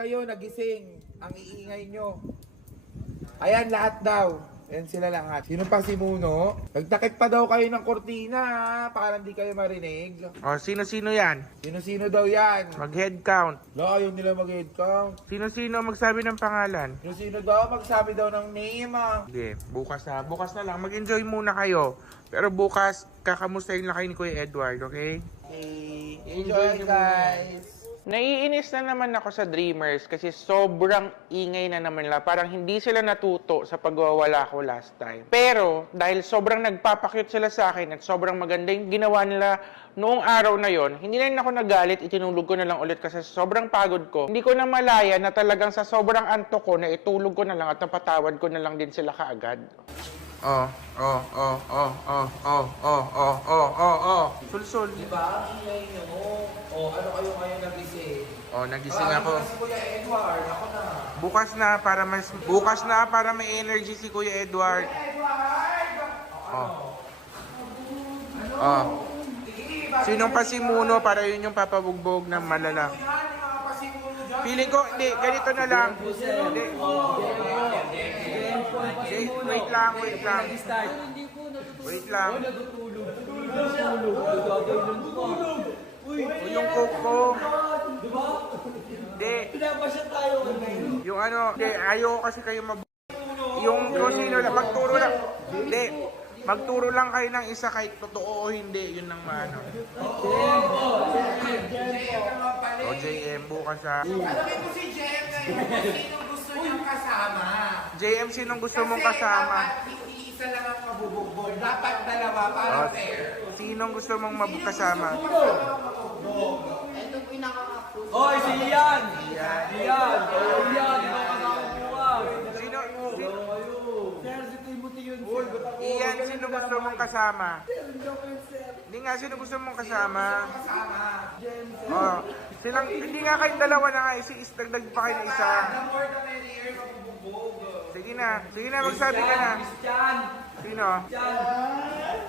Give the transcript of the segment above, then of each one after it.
kayo nagising. Ang iingay nyo. Ayan, lahat daw. Ayan sila lahat. Sino pa si Muno? Nagtakip pa daw kayo ng kortina, ha? Para hindi kayo marinig. O, sino-sino yan? Sino-sino daw yan? Mag-head count. Ayaw nila mag-head count. Sino-sino magsabi ng pangalan? Sino daw? Magsabi daw ng name, ah. Hindi, bukas na. Bukas na lang. Mag-enjoy muna kayo. Pero bukas, kakamustahin lang kayo ni Kuya Edward, okay? Okay. Enjoy Enjoy, guys. Naiinis na naman ako sa Dreamers kasi sobrang ingay na naman nila. Parang hindi sila natuto sa pagwawala ko last time. Pero dahil sobrang nagpapakyut sila sa akin at sobrang maganda yung ginawa nila noong araw na yon, hindi na rin ako nagalit, itinulog ko na lang ulit kasi sobrang pagod ko. Hindi ko na malaya na talagang sa sobrang antok ko na itulog ko na lang at napatawad ko na lang din sila kaagad. Sul-sul. Diba? Ang ingay nyo. Ano kayo ngayon nagising? Nagising ako. Si Kuya Edward, ako na. Bukas na para may energy si Kuya Edward. Sinong pasimuno para yun yung papabugbog ng malala? Feeling ko, hindi, ganito na lang. Hindi. Wait lang. Wait lang. Yung coke ko. Hindi. Yung ano, hindi, ayoko kasi kayo yung kung sino lang, magturo lang. Hindi. Magturo lang kayo ng isa kahit totoo o hindi, yun ang maano. O JM, bukas ha. Alamin mo si JM ngayon, sinong gusto niyang kasama? JM, sinong gusto mong kasama? Kasi dapat hindi isa lang ang mabubugbog. Dapat dalawa para fair. Sinong gusto mong kasama? Ito po yung nakaka-approve. Hoy, si Ian! Ian! Ian! Iyan, sino gusto mong kasama? Hindi nga, sino gusto mong kasama? Hindi nga kayong dalawa na nga, dagdag pa kayo na isa. Sige na, magsabi ka na. Sino?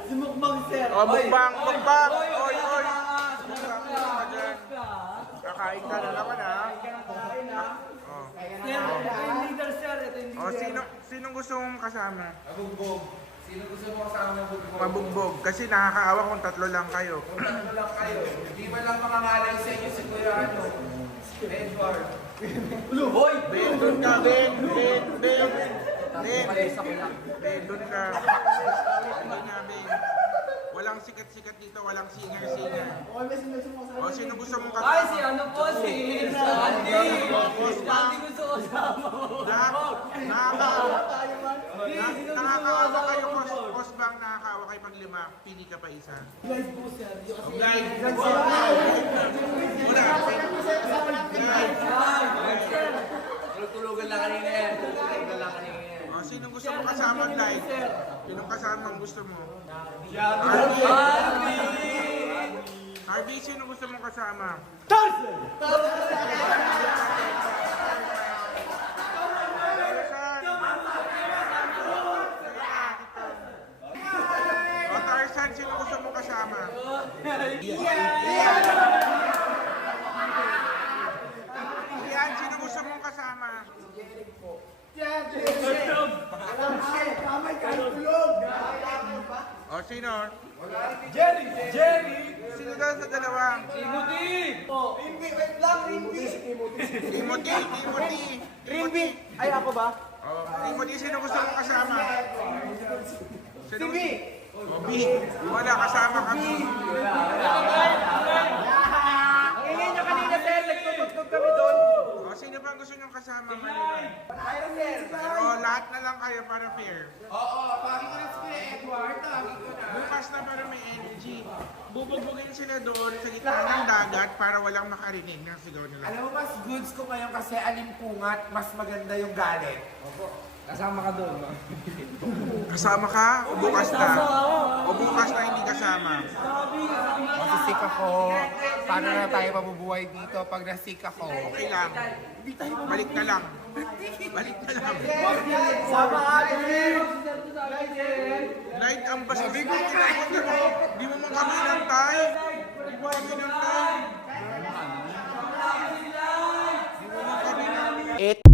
Si Mukbang, sir! Mukbang! Oy! Mukbang ka dyan. Kakain ka na naman ha. Sir, ito yung leader, sir. Ito yung leader. Sinong gusto mong kasama? Mabugbog. Sino gusto mo kasama mabugbog? Mabugbog. Kasi nakakaawa kung tatlo lang kayo. Tatlo lang kayo. Hindi man lang mangangalay sa inyo si Kuya Edward. Hoy! Ben, doon ka, Ben, doon ka. Hindi nga, Ben. Walang sikat-sikat dito, walang singer-singer. Sino gusto mong kasama? Ay, si ano po, si Sandy! Sandy gusto ko kasama. Nakakaawa kayo, boss bang nakakaawa kayo pag lima, pili ka pa isa. Guys po, sir. Guys, Tulugan lang kanina yan. sino gusto mong kasama, Guys? Sinong kasama ang gusto mo? Harvey, sino gusto mong kasama? Tarzan, sino gusto mong kasama? Ian, sino gusto mong kasama? Sino? Jerry! Sino daw sa dalawa? Timothy! Timothy! Ay, ako ba? Timothy, sino gusto mong kasama? Si B! B. Wala, kasama kami. Ingin nyo kanina, sir. Nagtutugtog kami doon. Sino ba ang gusto nyo kasama? Pero lahat na lang kayo para fair. Tawagin ko na si Kuya Edward. Tawagin ko na. Bukas na para may energy. Bubugbugin sila doon sa gitna ng dagat para walang makarinig ng sigaw nila. Alam mo, mas goods ko ngayon kasi alimpungat, mas maganda yung galit. Kasama ka doon, ma. Kasama ka? O bukas na? O bukas na hindi kasama? Masisik ako. Paano na tayo mabubuhay dito pag nasik ako? Okay lang. Balik na lang. Balik na lang. Sama ka, Light ang basta. Di mo man kami ng time. Di mo kami ng time. Di mo man kami Eh,